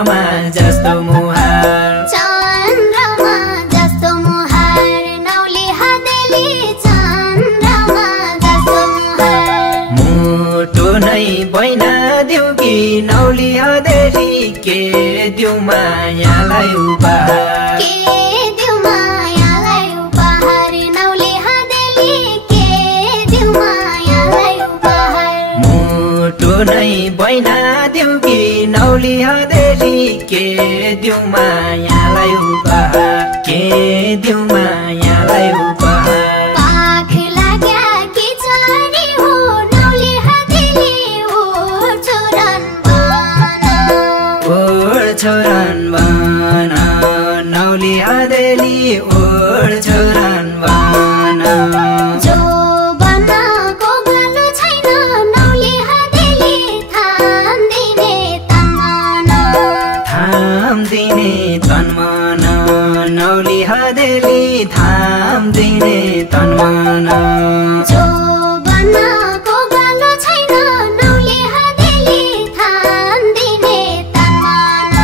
चन्द्रमा जस्तो मुहार चन्द्रमा जस्तो मुहार नौली हदेली चन्द्रमा जस्तो मुहार मुटु नै बैना दिउ कि नौली हदेली के दिउ मायालाई उपहार के दिउ मायालाई उपहार नौली हदेली के दिउ मायालाई उपहार मुटु नै बैना दिउ कि नौली हदेली के दिउ मायालाई उपहार के दिउ मायालाई उपहार पाख लाग्या कि चरी हो नौली हदेली उड्छु रन बन नौली हदेली उड्छु रन बन जो बनाको गलो छैन नौली हदेली थाम्दिने तन्मन नौली हदेली थाम्दिने तन्मन जो बनाको गलो छैन नौली हदेली थाम्दिने तन्मन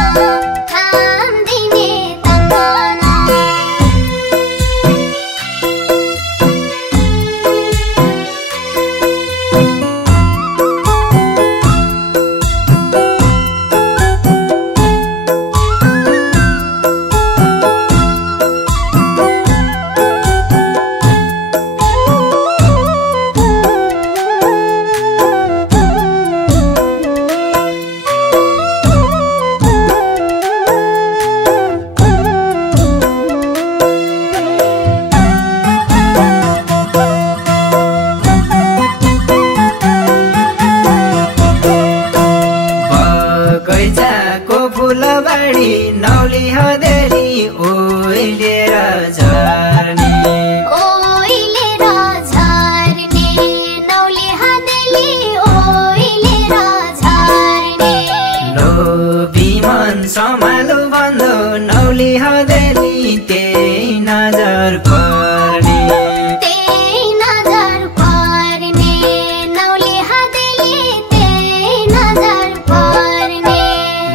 बगैँचाको फुलबारी नौली हदेली ओइलेर झर्ने ओइलेर झर्ने नौली हदेली ओइलेर झर्ने लोभी मन सम्हालु भन्दो नौली हदेली त्यही नजर पर्ने त्यही नजर पर्ने नौली हदेली त्यही नजर पर्ने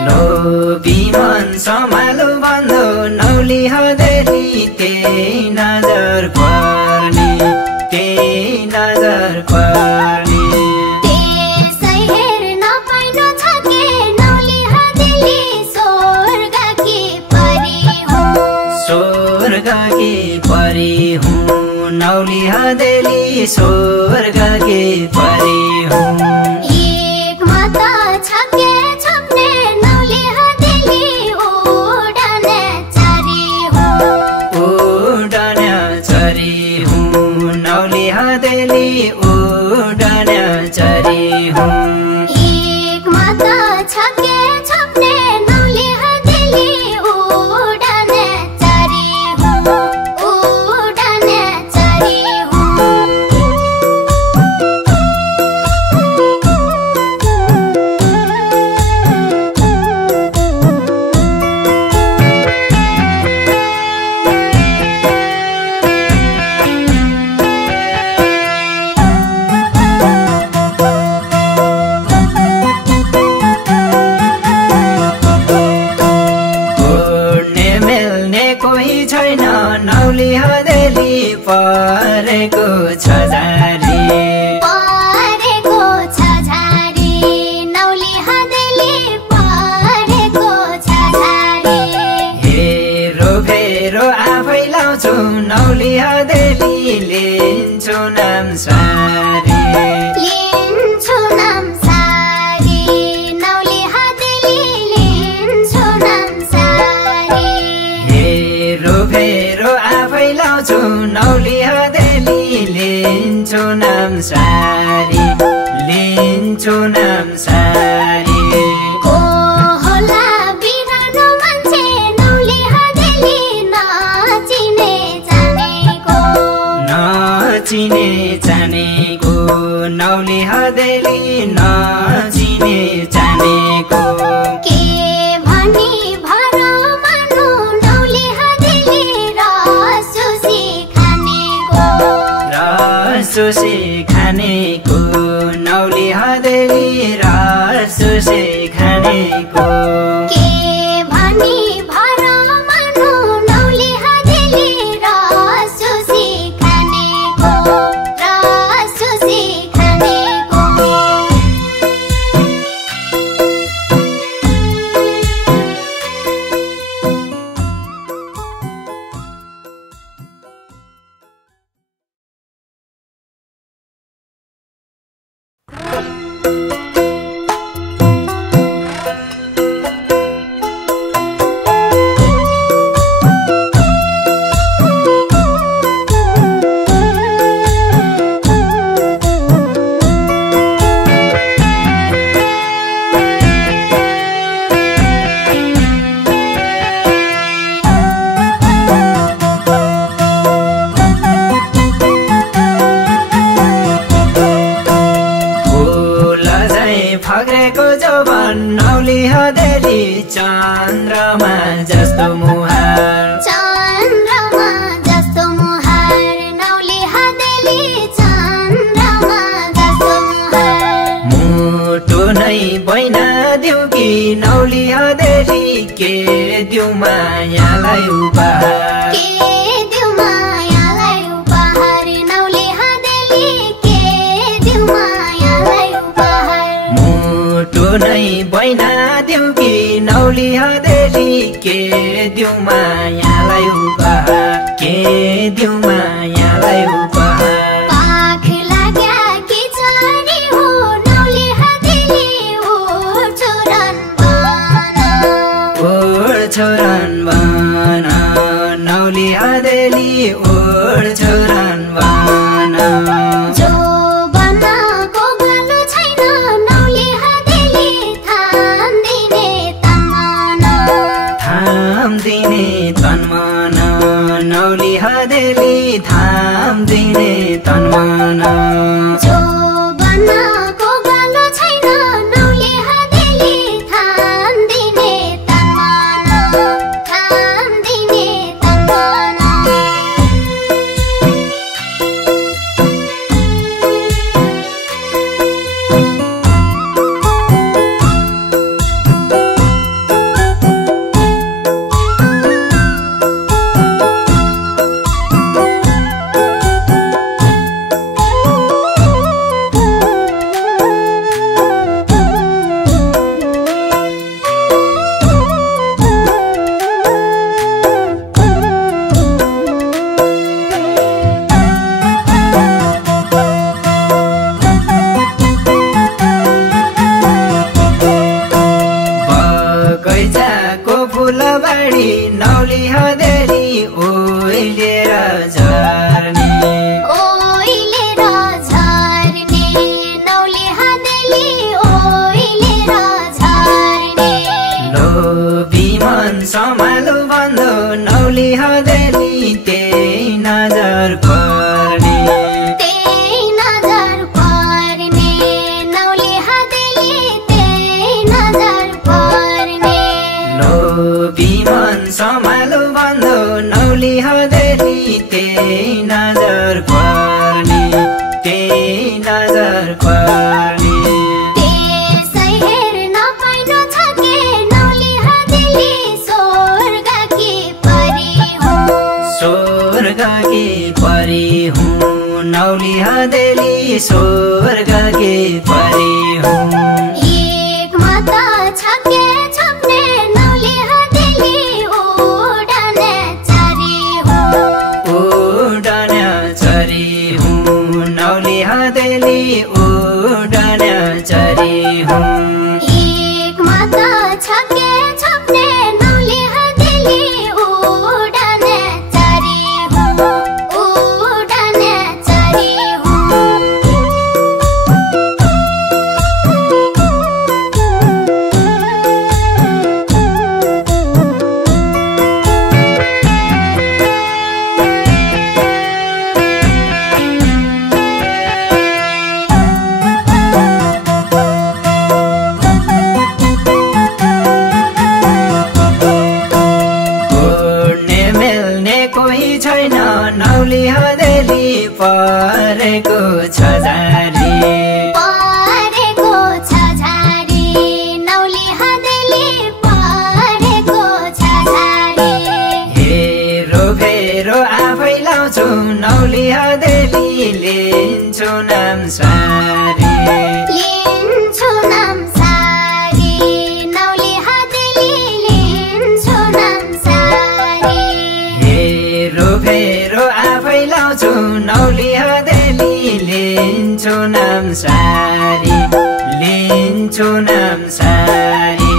लोभी मन सम्हालु भन्दो नौली हदेली त्यही नजर पर्ने त्यही नजर पर्ने त्यसै हेर्न पाइनु छ के नौली हदेली स्वर्गकी परी हुँ नौली हदेली स्वर्गकी परी हुँ एक माता छ के छप्ने नौली हदेली उडने चरी हुँ नौली हदेली उडने चरी हुँ एक माता छ के छप्ने नौली हदेली उडने चरी हुँ कोही छैन नौली हदेली परेको छ झारी नौली हदेली परेको छ झारी हेरो फेरो आफै लाउँछु नौली हदेली लिन्छु नाम सारी नौली हदेली लिन्छु नाम सारी हेरो फेरो आफै लाउँछु नौली हदेली लिन्छु नाम सारी को होला बिरानो मान्छे नौली हदेली नचिने जानेको नौली हदेली नचिने जानेको के भनी भरो मानु नौली हदेली रसुसी खानेको नौली हदेली रसुसी खानेको के फक्रेको जौवन नौली हदेली चन्द्रमा जस्तो मुहार चन्द्रमा जस्तो मुहार नौली हदेली चन्द्रमा जस्तो मुहार मुटु नै बैना दिउ कि नौली हदेली के दिउ मायालाई उपहार के दिउ मायालाई उपहार नौली हदेली के दिउ मायालाई उपहार मुटु नै बैना दिउ कि नौली हदेली के दिउ मायालाई उपहार के दिउ मायालाई उपहार पाख लाग्या कि चरी हो नौली हदेली ओ छोरन बना नौली हदेली ओड छोरन बना जो बनाको गालो छैन नौली हदेली थाम दिने तन्मना नौली हदेली थाम दिने तन्मना जो बनाको गालो छैन नौली हदेली थाम दिने तन्मना थाम दिने तन्मना बगैँचाको फुलबारी नौली हदेली ओइलेर झर्ने ओइलेर झर्ने नौली हदेली ओइलेर झर्ने लोभी मन सम्हालु भन्दो नौली हदेली त्यही नजर पर्ने त्यही नजर पर्ने नौली हदेली त्यही नजर पर्ने लोभी मन सम्हालु भन्दो नौली हदेली त्यही नजर पर्ने त्यही नजर पर्ने त्यसै हेर्न पाइनु छ के नौली हदेली स्वर्गकी परी हो स्वर्गकी परी हुँ नौली हदेली स्वर्गकी परी हुँ एक माता छ के छप्ने नौली हदेली उडने चरी हो उडने चरी हुँ नौली हदेली उडने चरी हुँ एक माता छ के छप्ने नौली हदेली उडने चरी हो उडने चरी हो उड्ने मेल्ने कोही छैन नौली हदेली परेको छ झारी परेको छ झारी नौली हदेली परेको छ झारी हेरो फेरो आफै लाउँछु नौली हदेली लिन्छु नाम सारी लिन्छु नाम सारी नौली हदेली लिन्छु नाम सारी हेरो फेरो आफै लाउँछु नौली हदेली लिन्छु नाम सारी लिन्छु नाम सारी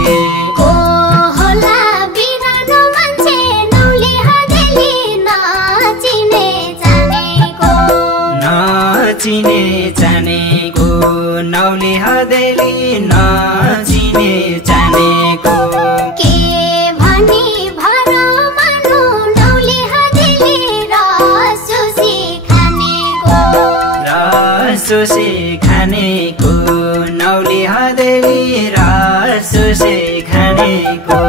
को होला बिरानो मान्छे नौली हदेली नचिने जानेको नौली हदेली नचिने जानेको के भनी भर मानु नौली हदेली रसुसी खानेको नौली हदेली रसुसी खानेको